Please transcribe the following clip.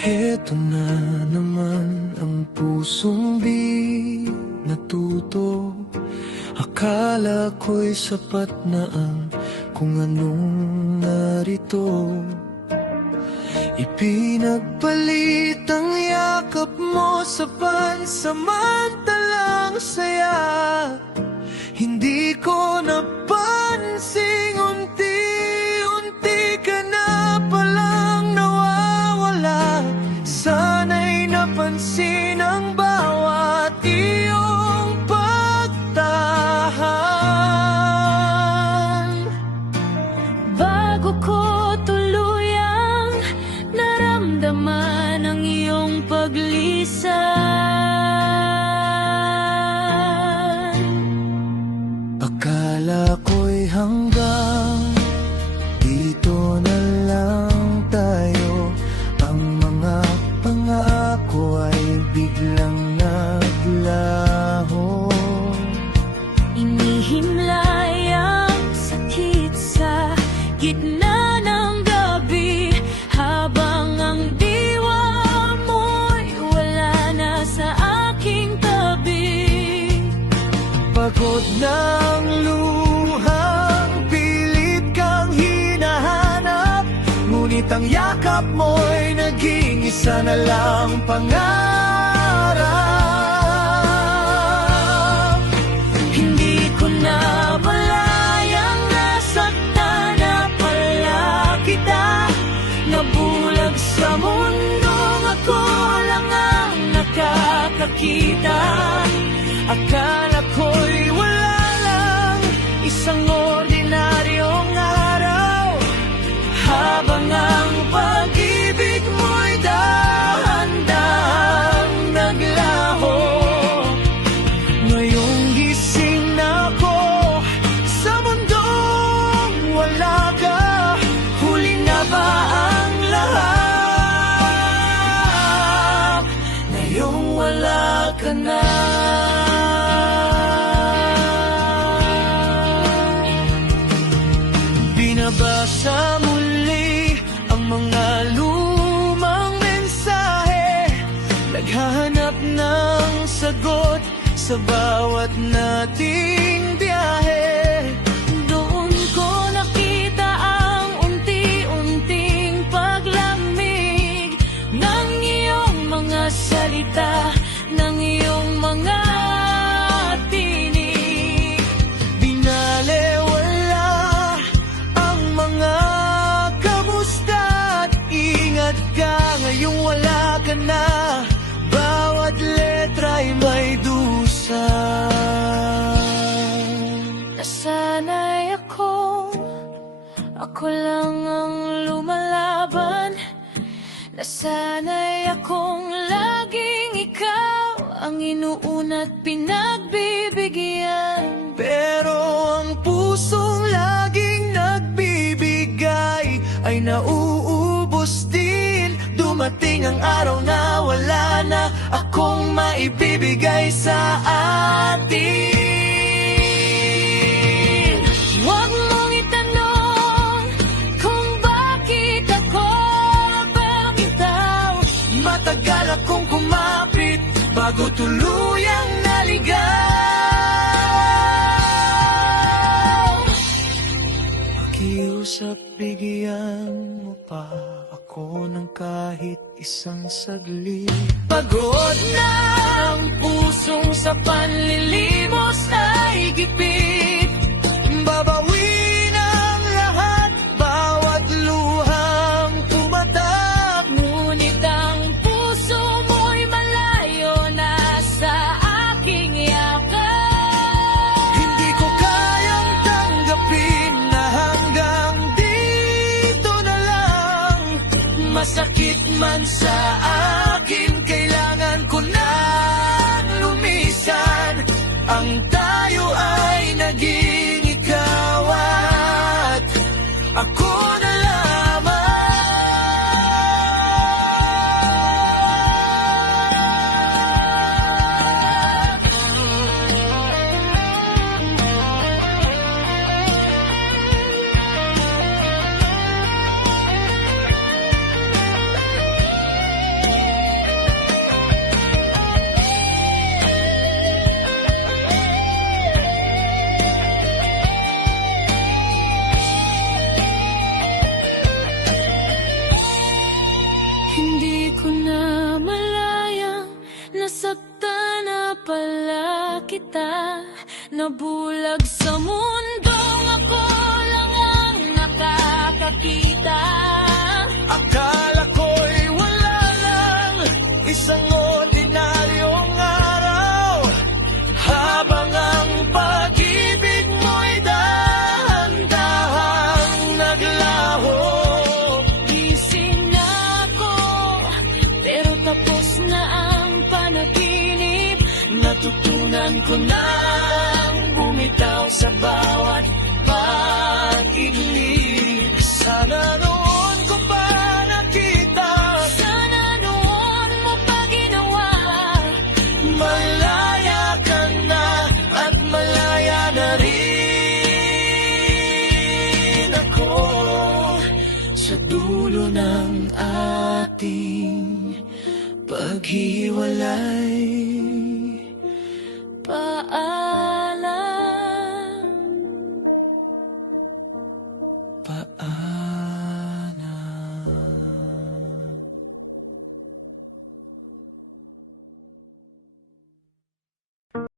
Heto na naman ang pusong di natuto. Akala ko'y sapat na ang kung anong narito. Ipinagpalit ang yakap mo sa pansamantalang saya. Hindi ko napansing unti-unti ka na palang nawawala. Sana'y napansin ang bawat iyong pagtahan. Bago ko tuluyang naramdaman ang iyong paglisan, akala ko'y hanggang dito na lang tayo. Ang mga pangako ay biglang naglaho. inihimlay ang sakit sa gitna ng gabi, habang ang diwa mo'y wala na sa aking tabi. Pagod ng luhang pilit kang hinahanap, ngunit ang yakap mo'y naging isa na lang pangarap. Hindi ko na malayang nasaktan na pala kita. Nabulag sa mundong ako lang ang nakakakita. Akala ko'y wala lang, isang ordinaryong araw, habang ang pag-ibig mo'y dahan-dahang naglaho. Ngayong gising na ako sa mundong wala ka. Huli na ba ang lahat? Ngayong wala ka na. Binabasa muli ang mga lumang mensahe, naghahanap ng sagot sa bawat nating biyahe. Doon ko nakita ang unti-unting paglamig ng iyong mga salita, ng iyong mga tinig. Binalewala ang mga kamusta't ingat ka. Ngayong wala ka na, bawat letra'y may dusa. Nasanay ako lang ang lumalaban. Nasanay akong laging ikaw ang inuuna't pinagbibigyan. Pero ang pusong laging nagbibigay ay nauubos din. Dumating ang araw na wala na akong maibibigay sa atin. Huwag mong itanong kung bakit ako pabitaw. Matagal akong kumapit bago tuluyang naligaw. Pakiusap, bigyan mo pa ako ng kahit isang saglit. Pagod na ang pusong sa panlilimos ay gipit. Babawin ang lahat, bawat luhang pumatak. Ngunit ang puso mo'y malayo na sa aking yakap. Hindi ko kayang tanggapin na hanggang dito na lang. Masakit man sa akin, kailangan ko nang lumisan. Ang tayo ay naging ikaw at ako na lamang. kita. Nabulag sa mundong ako lang ang nakakakita. Akala ko'y wala lang, isang ordinaryong araw. Habang ang pag-ibig mo'y dahan-dahang naglaho. Gising na ako, pero tapos na ang panaginip. Natutunan ko nang bumitaw sa bawat pag-ibig. Sana noon ko pa nakita, Sana noon mo pa ginawa. malaya ka na at malaya na rin ako. Sa dulo ng ating paghiwalay, Paalam. paalam.